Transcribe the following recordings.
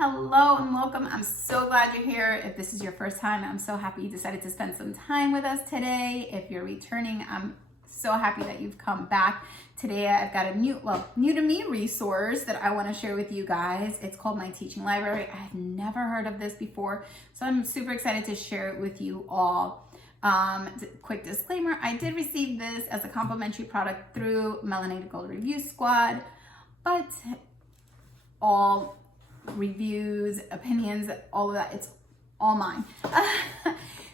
Hello and welcome. I'm so glad you're here. If this is your first time, I'm so happy you decided to spend some time with us today. If you're returning, I'm so happy that you've come back. Today I've got a new to me resource that I want to share with you guys. It's called My Teaching Library. I had never heard of this before, so I'm super excited to share it with you all. Quick disclaimer, I did receive this as a complimentary product through Melanated Gold Review Squad, but all reviews, opinions, all of that, it's all mine.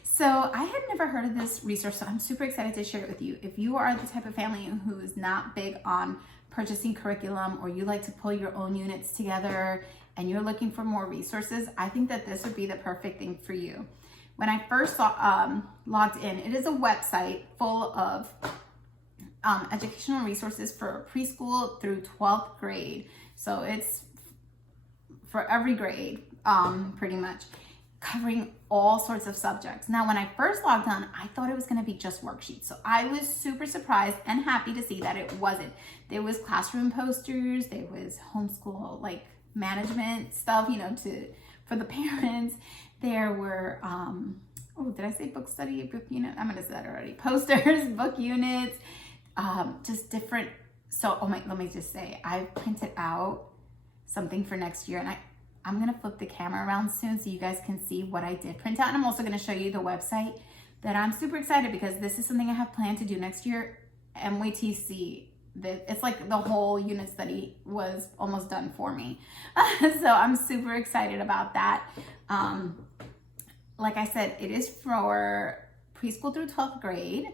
So I had never heard of this resource, so I'm super excited to share it with you. If you are the type of family who is not big on purchasing curriculum, or you like to pull your own units together and you're looking for more resources, I think that this would be the perfect thing for you. When I first logged in, it is a website full of educational resources for preschool through 12th grade. So it's for every grade, pretty much, covering all sorts of subjects. Now, when I first logged on, I thought it was gonna be just worksheets. So I was super surprised and happy to see that it wasn't. There was classroom posters, there was homeschool like management stuff, for the parents. There were, did I say book study, book unit? I'm gonna say that already. Posters, book units, just different. So, let me just say, I printed out something for next year, and I'm gonna flip the camera around soon so you guys can see what I did print out, and I'm also gonna show you the website that I'm super excited because this is something I have planned to do next year, and wait till you see that it's like the whole unit study was almost done for me. So I'm super excited about that. Like I said, it is for preschool through 12th grade,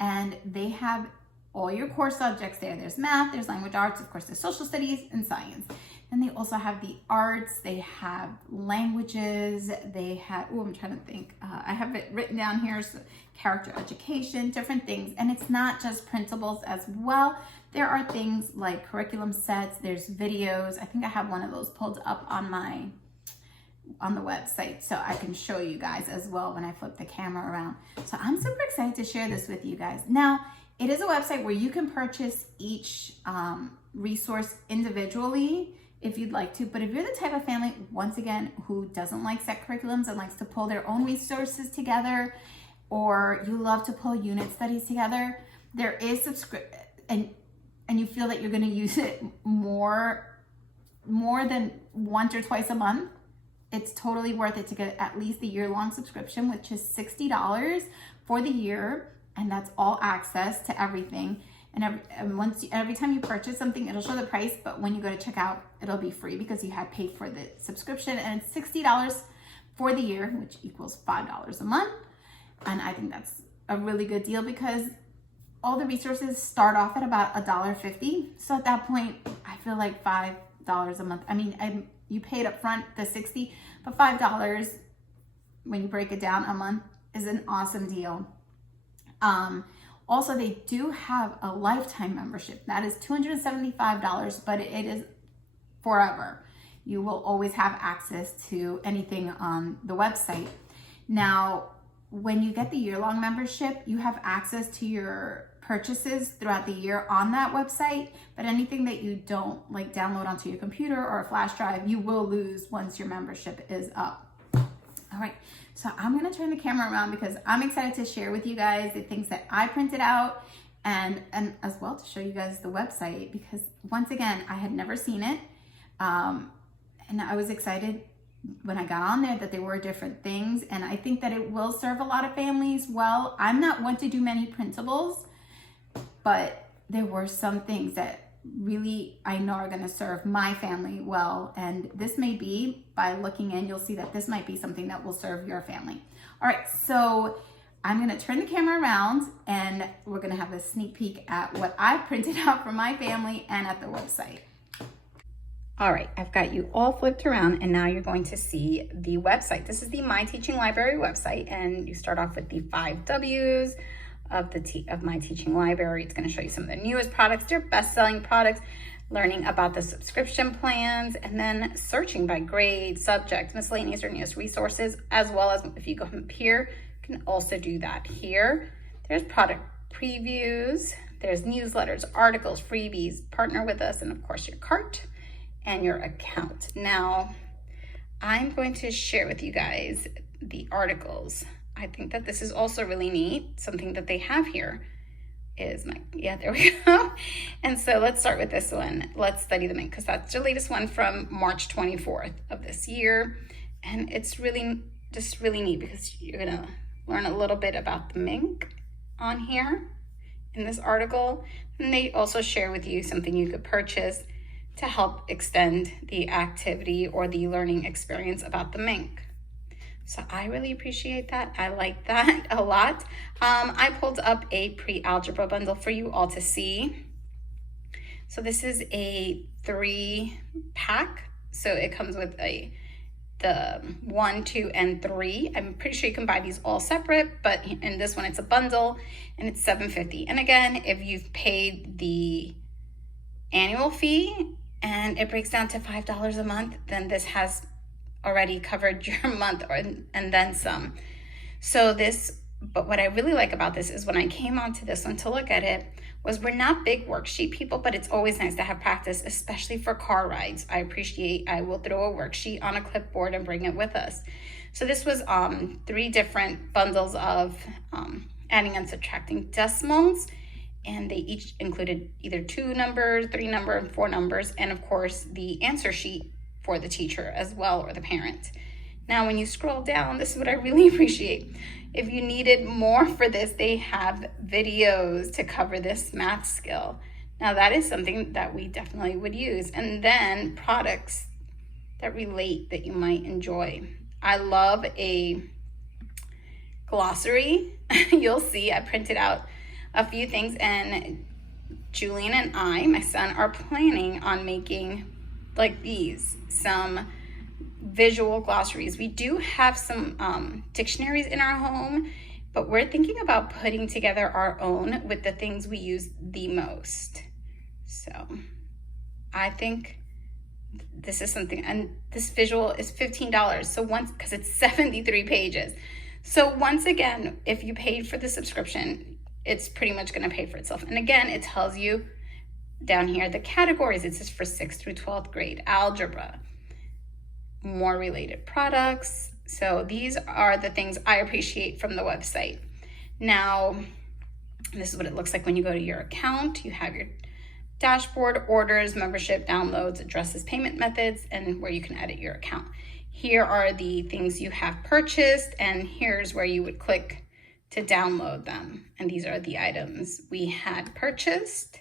and they have all your core subjects there. There's math, there's language arts, of course, there's social studies and science. And they also have the arts, they have languages, they have, I'm trying to think. I have it written down here, so character education, different things. And it's not just printables as well. There are things like curriculum sets, there's videos. I think I have one of those pulled up on the website, so I can show you guys as well when I flip the camera around. So I'm super excited to share this with you guys. Now, it is a website where you can purchase each resource individually if you'd like to, but if you're the type of family, once again, who doesn't like set curriculums and likes to pull their own resources together, or you love to pull unit studies together, there is and you feel that you're gonna use it more than once or twice a month, it's totally worth it to get at least the year-long subscription, which is $60 for the year. And that's all access to everything. And every time you purchase something, it'll show the price, but when you go to checkout, it'll be free because you had paid for the subscription. And it's $60 for the year, which equals $5 a month. And I think that's a really good deal because all the resources start off at about $1.50. So at that point, I feel like $5 a month. I mean, you paid up front the $60, but $5 when you break it down a month is an awesome deal. Also, they do have a lifetime membership. That is $275, but it is forever. You will always have access to anything on the website. Now, when you get the year-long membership, you have access to your purchases throughout the year on that website, but anything that you don't like download onto your computer or a flash drive, you will lose once your membership is up. All right, so I'm gonna turn the camera around because I'm excited to share with you guys the things that I printed out and as well to show you guys the website because once again, I had never seen it. And I was excited when I got on there that there were different things, and I think that it will serve a lot of families well. I'm not one to do many printables, but there were some things that really I know are going to serve my family well, and this may be, by looking in, you'll see that this might be something that will serve your family. All right, so I'm going to turn the camera around and we're going to have a sneak peek at what I printed out for my family and at the website. All right, I've got you all flipped around and now you're going to see the website. This is the My Teaching Library website, and you start off with the 5 W's of My Teaching Library. It's going to show you some of the newest products, their best-selling products, learning about the subscription plans, and then searching by grade, subject, miscellaneous or newest resources, as well as if you go up here, you can also do that here. There's product previews, there's newsletters, articles, freebies, partner with us, and of course your cart and your account. Now, I'm going to share with you guys the articles. I think that this is also really neat. Something that they have here is yeah, there we go. And so let's start with this one. Let's study the mink, because that's the latest one from March 24th of this year. And it's really just really neat because you're gonna learn a little bit about the mink on here in this article. And they also share with you something you could purchase to help extend the activity or the learning experience about the mink. So I really appreciate that. I like that a lot. I pulled up a pre-algebra bundle for you all to see. So this is a 3-pack. So it comes with the 1, 2, and 3. I'm pretty sure you can buy these all separate, but in this one it's a bundle and it's $7.50. And again, if you've paid the annual fee and it breaks down to $5 a month, then this has already covered your month and then some. So but what I really like about this is when I came onto this one to look at it, was we're not big worksheet people, but it's always nice to have practice, especially for car rides. I will throw a worksheet on a clipboard and bring it with us. So this was 3 different bundles of adding and subtracting decimals, and they each included either 2 numbers, 3 numbers, and 4 numbers, and of course the answer sheet for the teacher as well, or the parent. Now, when you scroll down, this is what I really appreciate. If you needed more for this, they have videos to cover this math skill. Now, that is something that we definitely would use. And then products that relate that you might enjoy. I love a glossary. You'll see I printed out a few things, and Julian and I, my son, are planning on making like these, some visual glossaries. We do have some dictionaries in our home, but we're thinking about putting together our own with the things we use the most. So I think this is something, and this visual is $15. So because it's 73 pages. So once again, if you paid for the subscription, it's pretty much going to pay for itself. And again, it tells you down here the categories. It says for 6th through 12th grade algebra, more related products. So these are the things I appreciate from the website. Now, this is what it looks like when you go to your account. You have your dashboard, orders, membership, downloads, addresses, payment methods, and where you can edit your account. Here are the things you have purchased, and here's where you would click to download them. And these are the items we had purchased.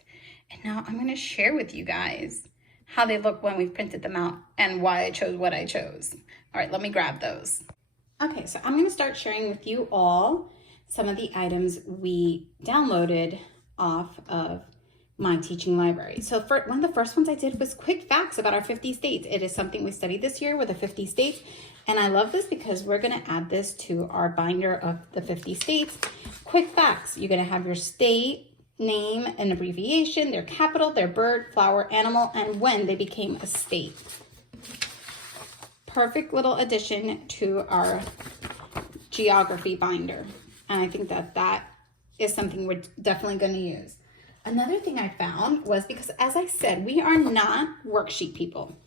And now I'm going to share with you guys how they look when we've printed them out and why I chose what I chose. All right, let me grab those. Okay, so I'm going to start sharing with you all some of the items we downloaded off of my teaching library. So one of the first ones I did was quick facts about our 50 states. It is something we studied this year with the 50 states. And I love this because we're going to add this to our binder of the 50 states. Quick facts. You're going to have your state name and abbreviation, their capital, their bird, flower, animal, and when they became a state. Perfect little addition to our geography binder. And I think that is something we're definitely going to use. Another thing I found was, because as I said, we are not worksheet people,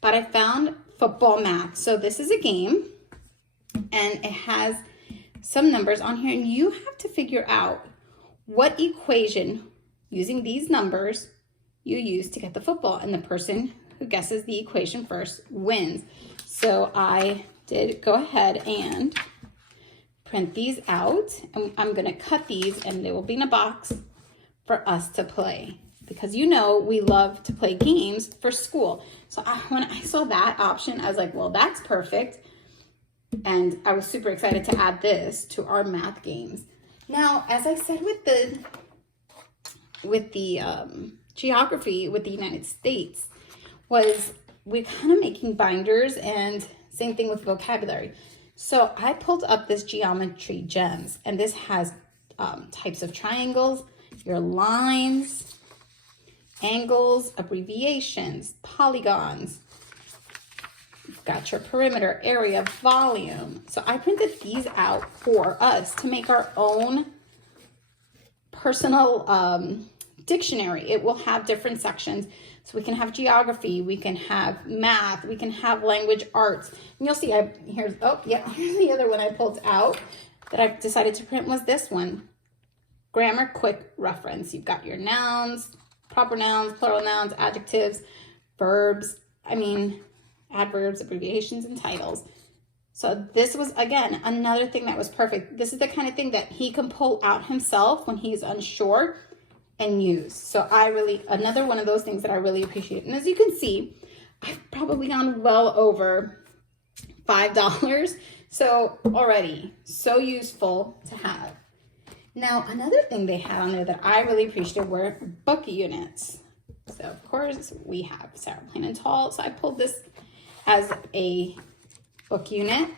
but I found football math. So this is a game and it has some numbers on here, and you have to figure out what equation using these numbers you use to get the football, and the person who guesses the equation first wins. So I did go ahead and print these out, and I'm going to cut these and they will be in a box for us to play, because you know we love to play games for school. So when I saw that option, I was like, well, that's perfect. And I was super excited to add this to our math games. Now, as I said with the geography with the United States, was we're kind of making binders, and same thing with vocabulary. So I pulled up this geometry gems, and this has types of triangles, your lines, angles, abbreviations, polygons. You've got your perimeter, area, volume. So I printed these out for us to make our own personal dictionary. It will have different sections. So we can have geography, we can have math, we can have language arts. And you'll see, here's the other one I pulled out that I've decided to print was this one. Grammar quick reference. You've got your nouns, proper nouns, plural nouns, adjectives, verbs, adverbs, abbreviations, and titles. So this was, again, another thing that was perfect. This is the kind of thing that he can pull out himself when he's unsure and use. So another one of those things that I really appreciate. And as you can see, I've probably gone well over $5. So already so useful to have. Now, another thing they had on there that I really appreciated were book units. So of course we have Sarah Plain and Tall. So I pulled this as a book unit.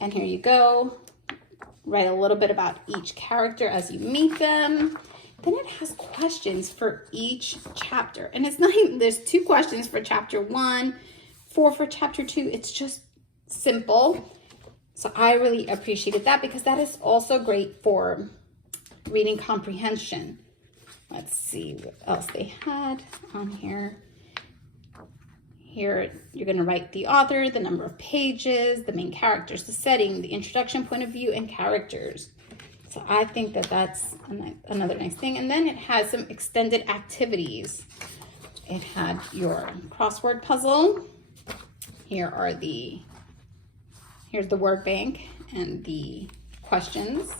And here you go. Write a little bit about each character as you meet them. Then it has questions for each chapter. And it's not even, there's 2 questions for chapter 1, 4 for chapter 2. It's just simple. So I really appreciated that because that is also great for reading comprehension. Let's see what else they had on here. Here, you're going to write the author, the number of pages, the main characters, the setting, the introduction, point of view, and characters. So I think that that's another nice thing. And then it has some extended activities. It had your crossword puzzle. Here's the word bank and the questions.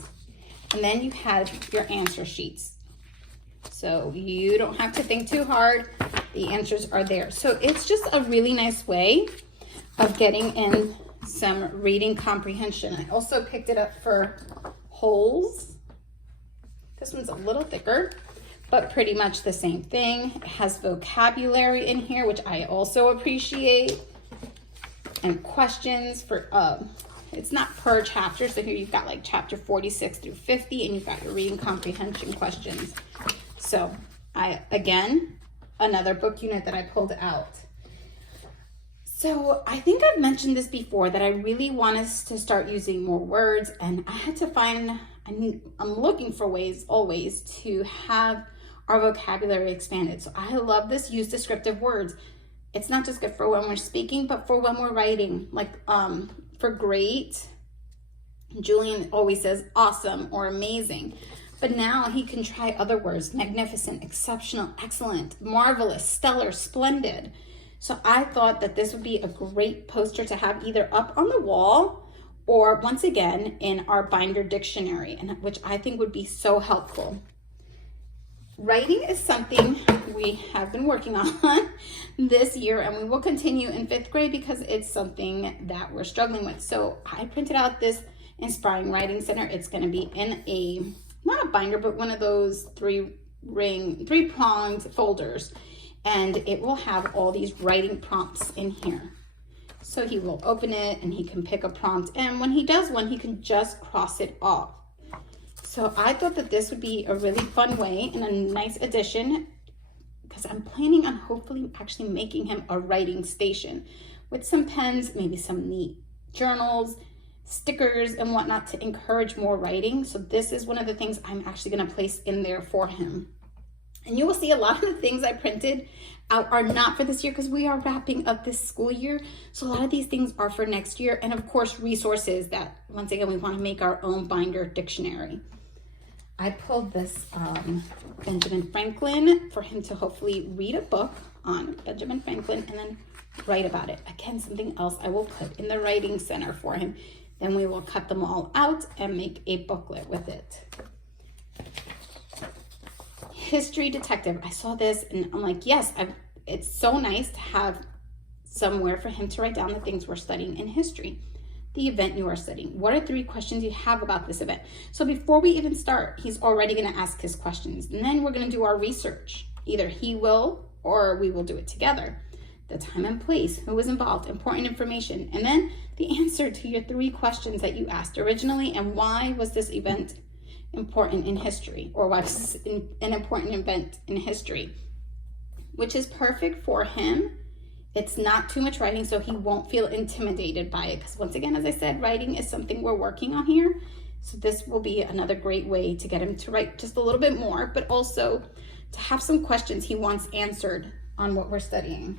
And then you had your answer sheets. So you don't have to think too hard. The answers are there. So it's just a really nice way of getting in some reading comprehension. I also picked it up for holes. This one's a little thicker, but pretty much the same thing. It has vocabulary in here, which I also appreciate. And questions for, it's not per chapter. So here you've got like chapter 46 through 50, and you've got your reading comprehension questions. So again, another book unit that I pulled out. So I think I've mentioned this before that I really want us to start using more words, and I had to find, I'm looking for ways always to have our vocabulary expanded. So I love this use descriptive words. It's not just good for when we're speaking, but for when we're writing. Like for great, Julian always says awesome or amazing. But now he can try other words: magnificent, exceptional, excellent, marvelous, stellar, splendid. So I thought that this would be a great poster to have either up on the wall or once again in our binder dictionary, and which I think would be so helpful. Writing is something we have been working on this year, and we will continue in 5th grade because it's something that we're struggling with. So I printed out this Inspiring Writing Center. It's going to be in a, not a binder, but one of those three-pronged folders. And it will have all these writing prompts in here. So he will open it and he can pick a prompt. And when he does one, he can just cross it off. So I thought that this would be a really fun way and a nice addition, because I'm planning on hopefully actually making him a writing station with some pens, maybe some neat journals, stickers, and whatnot to encourage more writing. So this is one of the things I'm actually going to place in there for him. And you will see a lot of the things I printed out are not for this year because we are wrapping up this school year. So a lot of these things are for next year. And of course, resources that, once again, we want to make our own binder dictionary. I pulled this Benjamin Franklin for him to hopefully read a book on Benjamin Franklin and then write about it. Again, something else I will put in the writing center for him. Then we will cut them all out and make a booklet with it. History detective. I saw this and I'm like, yes, it's so nice to have somewhere for him to write down the things we're studying in history. The event you are studying. What are 3 questions you have about this event? So before we even start, he's already going to ask his questions. And then we're going to do our research. Either he will or we will do it together. The time and place, who was involved, important information, and then the answer to your 3 questions that you asked originally, and why was this event important in history, or why was this an important event in history, which is perfect for him. It's not too much writing, so he won't feel intimidated by it, because once again, as I said, writing is something we're working on here. So this will be another great way to get him to write just a little bit more, but also to have some questions he wants answered on what we're studying.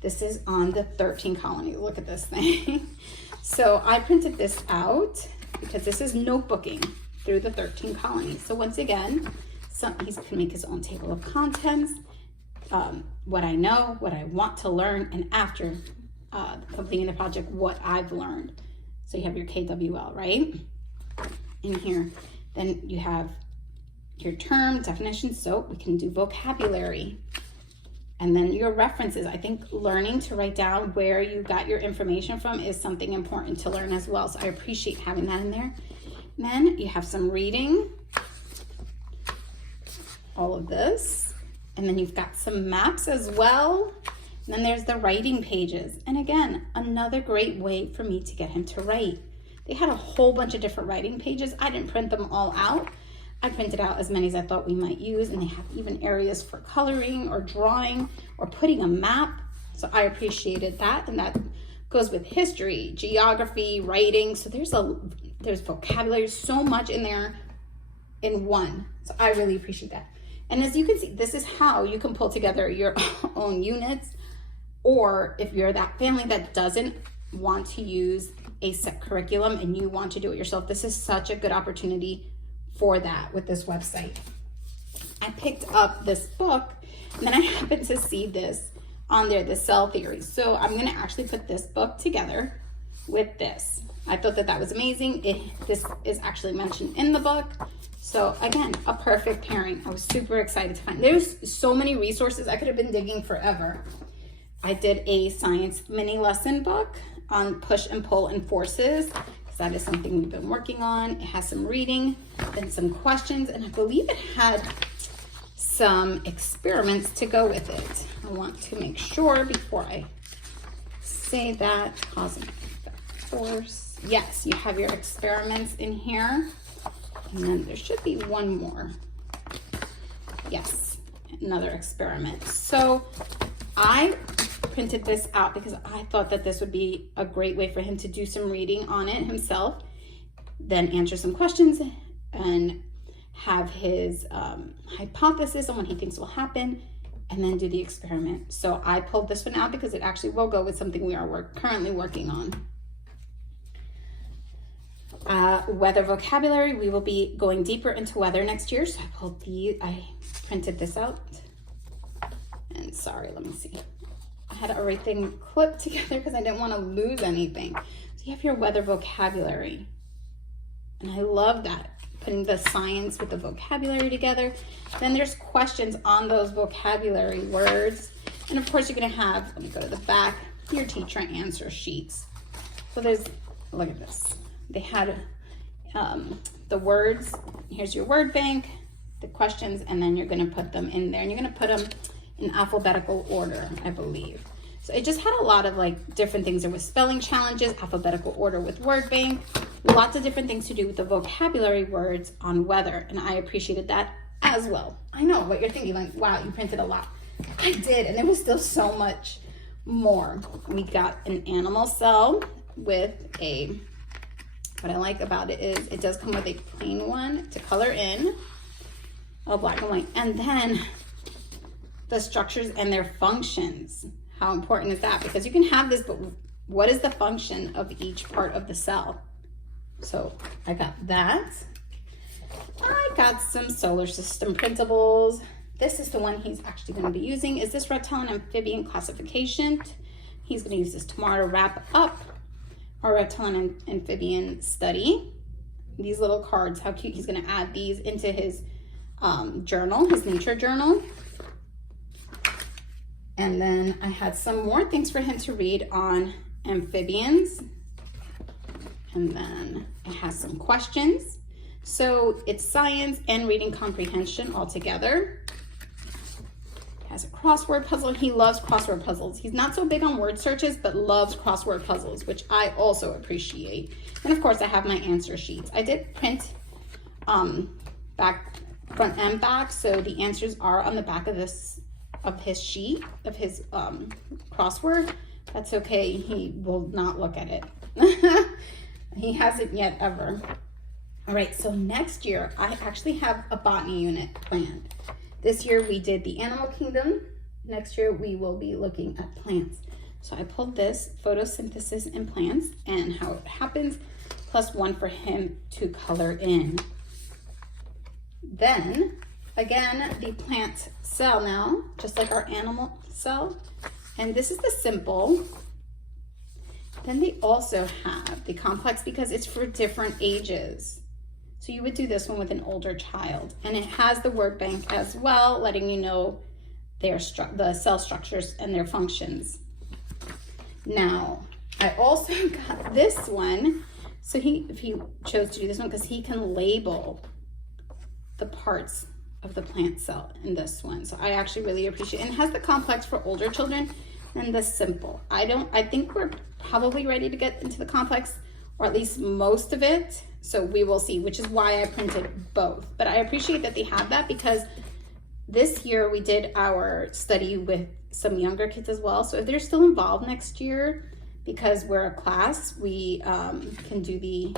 This is on the 13 colonies. Look at this thing. So I printed this out because this is notebooking through the 13 colonies. So once again, he's gonna make his own table of contents, what I know, what I want to learn, and after completing the project, what I've learned. So you have your KWL, right? In here, then you have your term definitions, so we can do vocabulary. And then your references. I think learning to write down where you got your information from is something important to learn as well. So I appreciate having that in there. And then you have some reading, all of this. And then you've got some maps as well. And then there's the writing pages. And again, another great way for me to get him to write. They had a whole bunch of different writing pages. I didn't print them all out. I printed out as many as I thought we might use, and they have even areas for coloring or drawing or putting a map. So I appreciated that, and that goes with history, geography, writing. So there's vocabulary, so much in there in one. So I really appreciate that. And as you can see, this is how you can pull together your own units, or if you're that family that doesn't want to use a set curriculum and you want to do it yourself, this is such a good opportunity for that with this website. I picked up this book and then I happened to see this on there, the cell theory. So I'm going to actually put this book together with this. I thought that was amazing. This is actually mentioned in the book. So again, a perfect pairing. I was super excited to find. There's so many resources. I could have been digging forever. I did a science mini lesson book on push and pull and forces. That is something we've been working on. It has some reading, then some questions, and I believe it had some experiments to go with it. I want to make sure before I say that, cause and effect force. Yes, you have your experiments in here. And then there should be one more. Yes, another experiment. So I printed this out because I thought that this would be a great way for him to do some reading on it himself, then answer some questions and have his hypothesis on what he thinks will happen, and then do the experiment. So I pulled this one out because it actually will go with something we are currently working on. Weather vocabulary, we will be going deeper into weather next year. So I printed this out. And sorry, let me see. I had everything clipped together because I didn't want to lose anything. So you have your weather vocabulary. And I love that, putting the science with the vocabulary together. Then there's questions on those vocabulary words. And of course you're going to have, let me go to the back, your teacher answer sheets. So there's, look at this. They had the words. Here's your word bank, the questions, and then you're going to put them in there. And you're going to put them in alphabetical order, I believe. So it just had a lot of like different things. There was spelling challenges, alphabetical order with word bank, lots of different things to do with the vocabulary words on weather. And I appreciated that as well. I know what you're thinking, like, wow, you printed a lot. I did, and there was still so much more. We got an animal cell with what I like about it is it does come with a plain one to color in, all black and white. And then the structures and their functions. How important is that? Because you can have this, but what is the function of each part of the cell? So I got that. I got some solar system printables. This is the one he's actually going to be using. Is this reptile and amphibian classification? He's going to use this tomorrow to wrap up our reptile and amphibian study. These little cards, how cute. He's going to add these into his journal, his nature journal. And then I had some more things for him to read on amphibians. And then it has some questions. So it's science and reading comprehension all together. It has a crossword puzzle. He loves crossword puzzles. He's not so big on word searches, but loves crossword puzzles, which I also appreciate. And of course I have my answer sheets. I did print back, front and back, so the answers are on the back of his sheet, of his crossword. That's okay, he will not look at it. He hasn't yet ever. All right, so next year I actually have a botany unit planned. This year we did the animal kingdom. Next year we will be looking at plants. So I pulled this, photosynthesis in plants and how it happens, plus one for him to color in. Then, again, the plant cell now, just like our animal cell. And this is the simple. Then they also have the complex because it's for different ages. So you would do this one with an older child. And it has the word bank as well, letting you know the cell structures and their functions. Now, I also got this one. So if he chose to do this one, because he can label the parts of the plant cell in this one. So I actually really appreciate it. And it has the complex for older children and the simple. I think we're probably ready to get into the complex, or at least most of it. So we will see, which is why I printed both. But I appreciate that they have that because this year we did our study with some younger kids as well. So if they're still involved next year, because we're a class, we can do the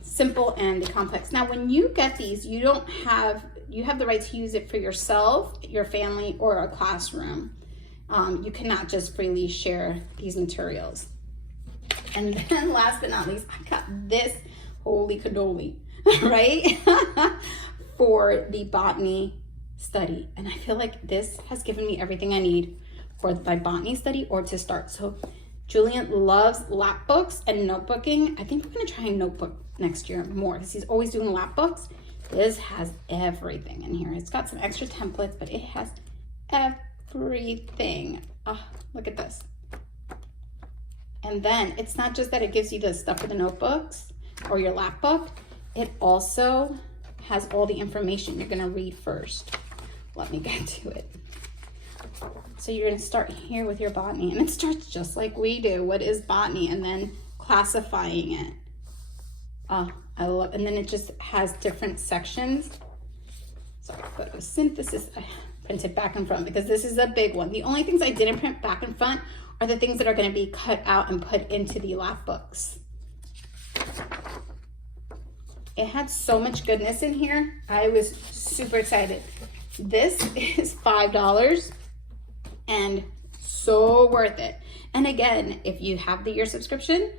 simple and the complex. Now, when you get these, you have the right to use it for yourself, your family, or a classroom. You cannot just freely share these materials. And then last but not least, I got this holy cannoli, right? For the botany study. And I feel like this has given me everything I need for my botany study or to start. So Julian loves lap books and notebooking. I think we're gonna try a notebook next year more because he's always doing lap books. This has everything in here. It's got some extra templates, but it has everything. Oh, look at this. And then it's not just that it gives you the stuff for the notebooks or your lap book, it also has all the information you're gonna read first. Let me get to it. So you're gonna start here with your botany, and it starts just like we do. What is botany? And then classifying it. Oh, I love, and then it just has different sections. Sorry, photosynthesis, I printed back and front because this is a big one. The only things I didn't print back and front are the things that are gonna be cut out and put into the lap books. It had so much goodness in here. I was super excited. This is $5 and so worth it. And again, if you have the year subscription,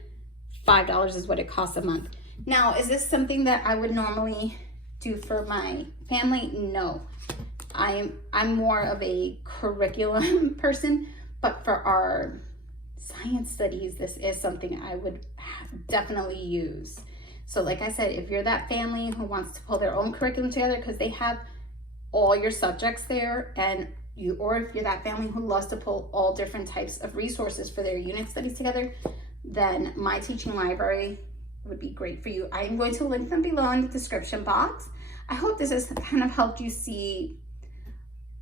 $5 is what it costs a month. Now, is this something that I would normally do for my family? No. I'm more of a curriculum person, but for our science studies, this is something I would definitely use. So like I said, if you're that family who wants to pull their own curriculum together because they have all your subjects there, or if you're that family who loves to pull all different types of resources for their unit studies together, then my teaching library would be great for you. I am going to link them below in the description box. I hope this has kind of helped you see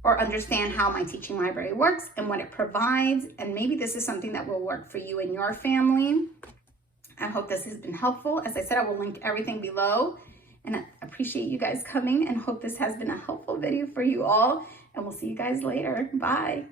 or understand how my teaching library works and what it provides, and maybe this is something that will work for you and your family. I hope this has been helpful. As I said, I will link everything below, and I appreciate you guys coming and hope this has been a helpful video for you all, and we'll see you guys later. Bye.